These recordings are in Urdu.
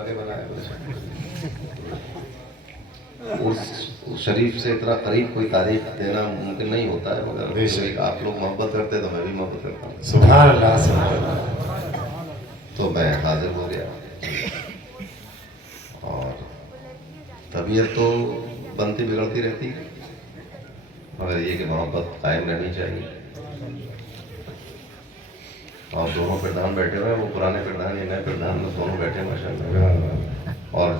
لگا کے بنایا اس شریف سے اتنا قریب کوئی تعریف دینا ممکن نہیں ہوتا ہے، مگر آپ لوگ محبت کرتے تو میں بھی محبت کرتا ہوں. سبحان اللہ سبحان اللہ. تو میں حاضر ہو گیا. اور طبیعت تو بنتی بگڑتی رہتی ہے، مگر یہ کہ محبت قائم رہنی چاہیے. اور دونوں پردھان بیٹھے ہوئے ہیں، وہ پرانے پردھان یا نئے پردھان میں دونوں بیٹھے ہیں ماشاء اللہ، اور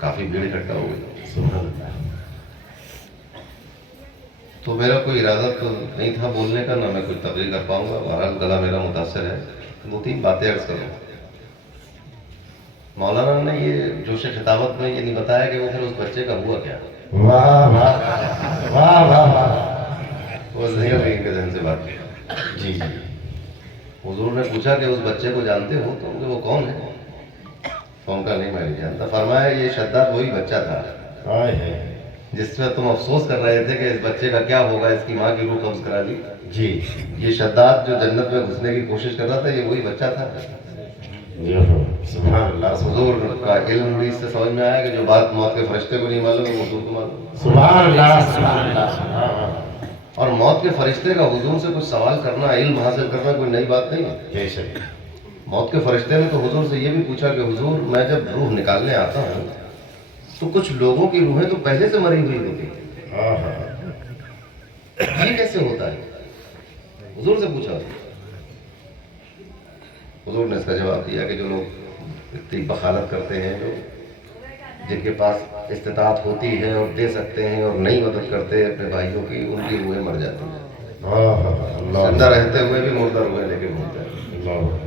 کافی بھیڑ اکٹھا ہو گئی. تو میرا کوئی ارادہ تو نہیں تھا بولنے کا، نہ میں کچھ تقریر کر پاؤں گا. بہرحال گلا میرا متاثر ہے. 2-3 باتیں عرض کروں. مولانا نے یہ جوش خطابت میں یہ نہیں بتایا کہ وہ پھر اس بچے کا ہوا کیا. واہ واہ واہ واہ واہ. وہ ذہن کے ذہن سے بات کی. جی جی. حضور نے پوچھا کہ اس بچے کو جانتے ہو؟ تو ان کے وہ کون ہے؟ تو ان کا نہیں میں نہیں جانتا. فرمایا یہ شداد وہی بچہ تھا جس میں تم افسوس کر رہے تھے کہ اس بچے کا کیا ہوگا، اس کی ماں کی روح قبض کرا لی. جی. یہ شداد جو جنت میں گھسنے کی کوشش کر رہا تھا، یہ وہی بچہ تھا. سبحان اللہ. حضور کا علم بھی اس سے سمجھ میں آیا کہ جو بات موت کے فرشتے کو نہیں معلوم وہ حضور کو معلوم. سبحان اللہ سبحان اللہ. اور موت کے فرشتے کا حضور سے کچھ سوال کرنا، علم حاصل کرنا کوئی نئی بات نہیں ہے. بے شک. موت کے فرشتے نے تو حضور سے یہ بھی پوچھا کہ حضور میں جب روح نکالنے آتا ہوں تو کچھ لوگوں کی روحیں تو پہلے سے مری ہوئی ہوتی ہیں، یہ کیسے ہوتا ہے؟ حضور سے پوچھا. حضور نے اس کا جواب دیا کہ جو لوگ اتنی بخالت کرتے ہیں، جو جن کے پاس استطاعت ہوتی ہے اور دے سکتے ہیں اور نہیں مدد کرتے اپنے بھائیوں کی، ان کی روحیں مر جاتی ہیں. زندہ رہتے ہوئے بھی مردہ روحیں لے کے گھومتے ہیں.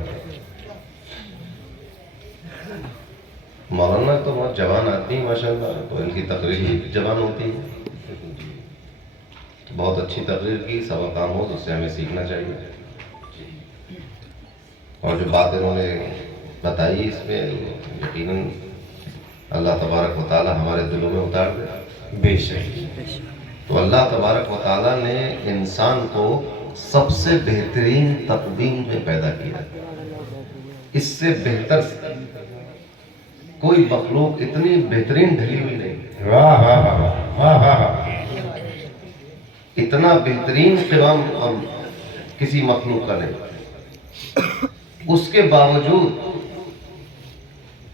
مولانا تو بہت جوان آدمی ہے ماشاء اللہ، تو ان کی تقریر جوان ہوتی ہے. بہت اچھی تقریر کی، سوا کام ہو تو اس سے ہمیں سیکھنا چاہیے. اور جو بات انہوں نے بتائی اس میں یقیناً اللہ تبارک و تعالی ہمارے دلوں میں اتار دے. بے شک. تو اللہ تبارک و تعالی نے انسان کو سب سے بہترین تقویم میں پیدا کیا. اس سے بہتر کوئی مخلوق اتنی بہترین ڈھلی ہوئی نہیں. واہ واہ واہ واہ. اتنا بہترین قوام کسی مخلوق کا نہیں. اس کے باوجود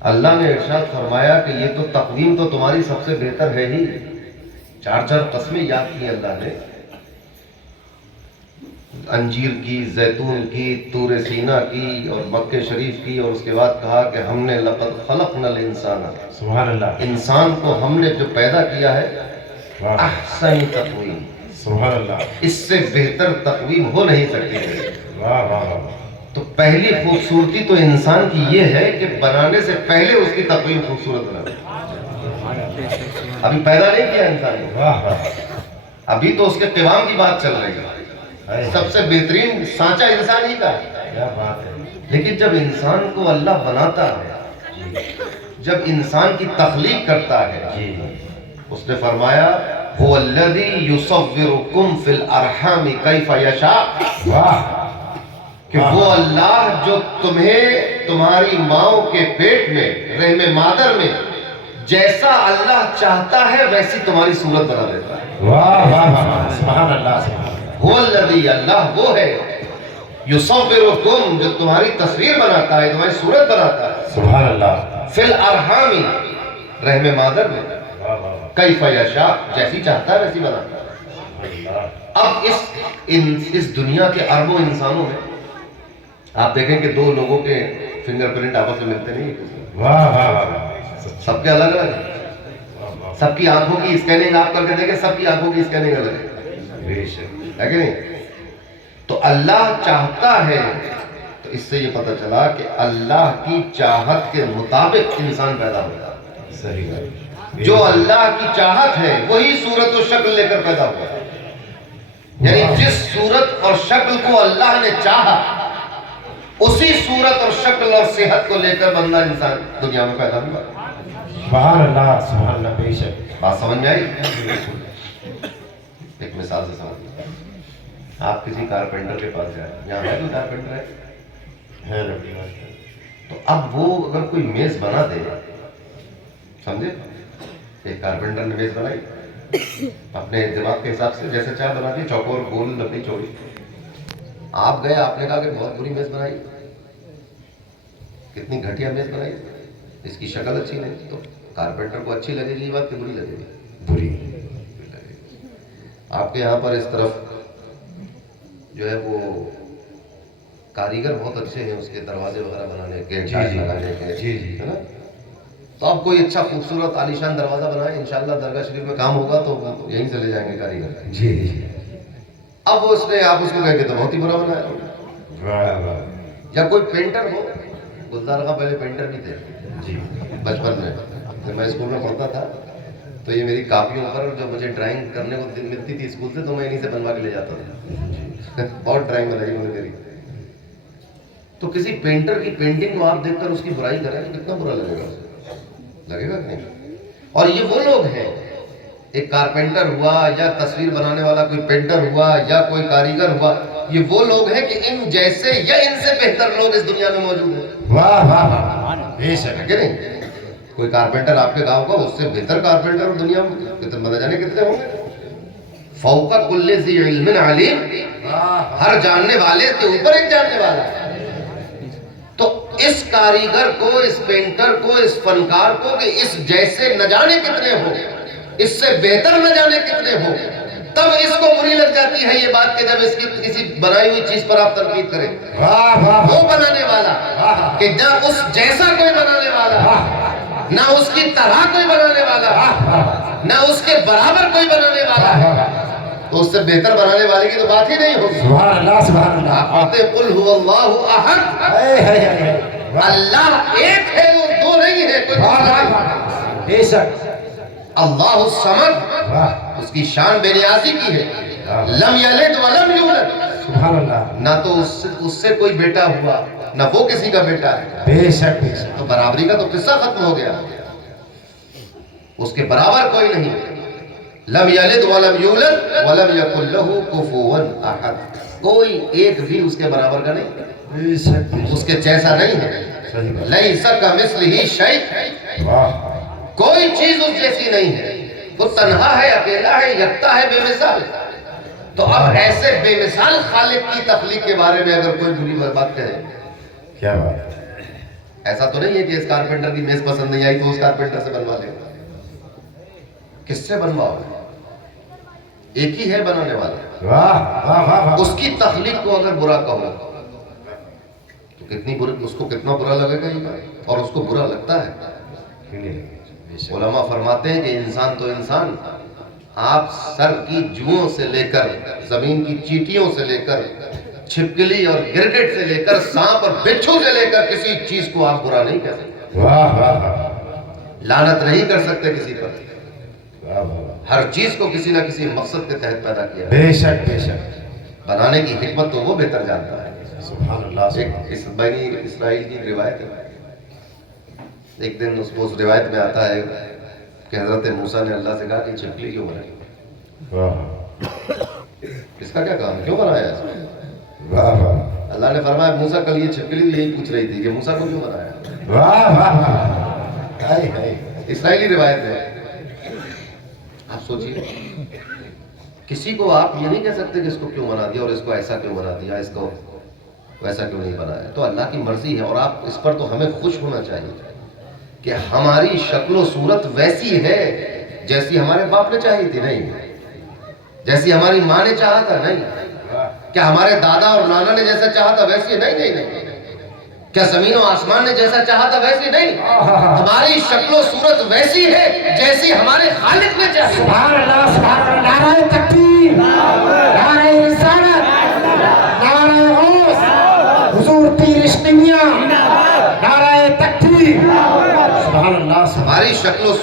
اللہ نے ارشاد فرمایا کہ یہ تو تقویم تو تمہاری سب سے بہتر ہے ہی. 4 قسمیں یاد کی اللہ نے، انجیر کی، زیتون کی، طور سینا کی اور مکہ شریف کی. اور اس کے بعد کہا کہ ہم نے لقد خلقنا الانسان، سبحان اللہ. انسان کو ہم نے جو پیدا کیا ہے احسن تقویم. سبحان اللہ. اس سے بہتر تقویم ہو نہیں سکتی ہے. واہ واہ. تو پہلی خوبصورتی تو انسان کی یہ ہے کہ بنانے سے پہلے اس کی تقویم خوبصورت بنا. ابھی پیدا نہیں کیا انسان نے، ابھی تو اس کے قوام کی بات چل رہی ہے. سب سے بہترین سانچہ انسان ہی کا ہے. لیکن جب انسان کو اللہ بناتا ہے، جب انسان کی تخلیق کرتا ہے، اس نے فرمایا هو الذی یصورکم فی الارحام کیف یشاء، کہ وہ اللہ جو تمہیں تمہاری ماؤں کے پیٹ میں، رحم مادر میں، جیسا اللہ چاہتا ہے ویسی تمہاری صورت بنا دیتا ہے. واہ واہ. سبحان اللہ. وہ الذی، اللہ وہ ہے، یصورکم جو تمہاری تصویر بناتا ہے، تمہاری صورت بناتا ہے، سبحان اللہ. فی الارحام رحم مادر میں، کیف یشاء جیسی چاہتا ہے ویسی بناتا ہے. اب اس دنیا کے اربوں انسانوں میں آپ دیکھیں کہ 2 لوگوں کے فنگر پرنٹ آپس میں ملتے نہیں. واہ واہ. سب کے الگ الگ ہیں. سب کی آنکھوں کی اسکیننگ آپ کر کے دیکھیں، سب کی آنکھوں کی اسکیننگ الگ ہے کہ نہیں؟ تو اللہ چاہتا ہے، تو اس سے یہ پتہ چلا کہ اللہ کی چاہت کے مطابق انسان پیدا ہوتا ہے. صحیح ہے. جو اللہ کی چاہت ہے وہی صورت و شکل لے کر پیدا ہوا ہے. یعنی جس صورت اور شکل کو اللہ نے چاہا، اسی صورت اور شکل اور صحت کو لے کر بندہ انسان دنیا میں پیدا ہوا. سبحان اللہ سبحان اللہ. بے شک. بات سمجھ میں آئی؟ ایک مثال سے سمجھ. آپ کسی کارپینٹر کے پاس جائیں، یہاں ہے کوئی کارپینٹر ہے؟ تو اب وہ اگر کوئی میز بنا دے، سمجھے، ایک کارپینٹر نے میز بنائی اپنے دماغ کے حساب سے، جیسے چاہے بنا دی، چوکور، گول، لمبی، چوڑی. آپ گئے، آپ نے کہا کہ بہت بری میز بنائی، کتنی گھٹیا میز بنائی، اس کی شکل اچھی نہیں. تو کارپینٹر کو اچھی لگے گی یہ بات کہ بری لگے گی؟ بری. آپ کے یہاں پر اس طرف جو ہے وہ کاریگر بہت اچھے ہیں اس کے دروازے وغیرہ بنانے کے، لگانے کے، جی جی. ہے نا. تو آپ کوئی اچھا خوبصورت عالیشان دروازہ بنائیں، انشاءاللہ درگاہ شریف میں کام ہوگا تو یہیں سے لے جائیں گے کاریگر. جی جی. اب وہ اس نے، آپ اس کو کہیں گے تو بہت ہی برا بنایا. واہ واہ. یا کوئی پینٹر ہو، گلزار کا پہلے پینٹر بھی تھے جی. بچپن میں، جب میں اسکول میں پڑھتا تھا تو یہ میری کاپیوں پر جو مجھے ڈرائنگ کرنے کو ملتی تھی اسکول سے تو میں انہیں سے بنوا کے لے جاتا تھا. بہت ڈرائنگ بنائی انہوں نے میری. تو کسی پینٹر کی پینٹنگ کو آپ دیکھ کر اس کی برائی کریں تو کتنا برا لگے گا اسے؟ لگے گا کہ نہیں؟ اور یہ وہ لوگ ہیں، ایک کارپینٹر ہوا یا تصویر بنانے والا کوئی پینٹر ہوا یا کوئی کاریگر ہوا، یہ وہ لوگ ہیں کہ ان جیسے یا ان سے بہتر لوگ اس دنیا میں موجود ہیں. واہ واہ واہ. بے شک. ہے کہ نہیں؟ کوئی کارپینٹر آپ کے گاؤں کا، اس سے بہتر کارپینٹر دنیا میں کتنے نہ جانے کتنے ہوں گے. فوق کل ذی علم علیم، ہر جاننے والے کے اوپر ایک جاننے والا. تو اس کاریگر کو، اس پینٹر کو، اس فنکار کو کہ اس جیسے نہ جانے کتنے ہو، اس سے بہتر نہ جانے کتنے ہو، تب اس کو بری لگ جاتی ہے یہ بات کہ جب اس کی کسی بنائی ہوئی چیز پر آپ تنقید کریں. وہ بنانے والا کہ نہ اس جیسا کوئی بنانے والا، نہ اس کی طرح کوئی بنانے والا، نہ اس کے برابر کوئی بنانے والا، تو اس سے بہتر بنانے والے کی تو بات ہی نہیں ہوگی. سبحان اللہ سبحان اللہ. آپ کہتے ہیں قل هو اللہ احد، اللہ ایک ہے، وہ دو نہیں ہے، کوئی دوسرا نہیں. بے شک. اللہ الصمد، اس کی شان بے نیازی کی ہے. لم یلد ولم یولد، سبحان اللہ. نہ تو اس سے کوئی بیٹا ہوا نہ وہ کسی کا بیٹا ہے. بے شک بے شک. تو برابری کا تو قصہ ختم ہو گیا. اس کے برابر کوئی نہیں. لم یلد ولم یولد ولم یکن لہ کفوا احد، کوئی ایک بھی اس کے برابر کا نہیں، بے شک بے اس شک. کے جیسا نہیں ہے. صحیح بات. لیس کمثلہ شیء، واہ. کوئی چیز اس جیسی نہیں ہے. وہ تنہا ہے، اکیلا ہے، یکتا ہے، بے مثال. تو اب ایسے بے مثال خالق کی تخلیق کے بارے میں اگر کوئی بری بات کہے، کیا بات. ایسا تو نہیں ہے کہ اس کارپینٹر کی میز پسند نہیں آئی تو اس کارپینٹر سے بنوا لے. کس سے بنواؤ؟ ایک ہی ہے بنانے والا. واہ واہ واہ واہ. اس کی تخلیق کو اگر برا کہو تو کتنی برا، اس کو کتنا برا لگے گا یہ بات، اور اس کو برا لگتا ہے. علماء فرماتے ہیں کہ انسان تو انسان، آپ سر کی جوؤں سے لے کر زمین کی چیٹیوں سے لے کر چھپکلی اور گرگٹ سے لے کر سانپ اور بچھو سے لے کر کسی چیز کو آپ برا نہیں کہہ سکتے. واہ واہ واہ. لعنت نہیں کر سکتے کسی پر. واہ واہ. ہر چیز کو کسی نہ کسی مقصد کے تحت پیدا کیا. بے شک بے شک. بنانے کی حکمت تو وہ بہتر جانتا ہے. سبحان اللہ. ایک بنی اسرائیل کی روایت ہے. ایک دن اس روایت میں آتا ہے کہ حضرت موسیٰ نے اللہ سے کہا کہ چھپکلی کیوں بنائی؟ واہ اس کا کیا کام، کیوں بنایا اس کو؟ واہ واہ. اللہ نے فرمایا موسیٰ کل یہ چھپکلی یہی پوچھ رہی تھی کہ موسیٰ کو کیوں بنایا. واہ واہ واہ. ہائے ہائے. اسرائیلی روایت ہے. آپ سوچیے، کسی کو آپ یہ نہیں کہہ سکتے کہ اس کو کیوں بنا دیا اور اس کو ایسا کیوں بنا دیا، اس کو ویسا کیوں نہیں بنایا. تو اللہ کی مرضی ہے، اور آپ اس پر تو ہمیں خوش ہونا چاہیے کہ ہماری شکل و صورت ویسی ہے جیسی ہمارے باپ نے چاہی تھی. نہیں جیسی ہماری ماں نے چاہا تھا. نہیں کیا ہمارے دادا اور نانا نے جیسا چاہا تھا ویسی؟ نہیں نہیں نہیں. کیا زمین و آسمان نے جیسا چاہا تھا ویسی؟ نہیں. ہماری شکل و صورت ویسی ہے جیسی ہمارے خالق نے چاہی. سبحان اللہ سبحان اللہ. نعرہ تکبیر، نعرہ رسالت، نعرہ غوث، حضور پیر عشق میاں، نعرہ تکبیر. سبحان اللہ. ہماری شکل و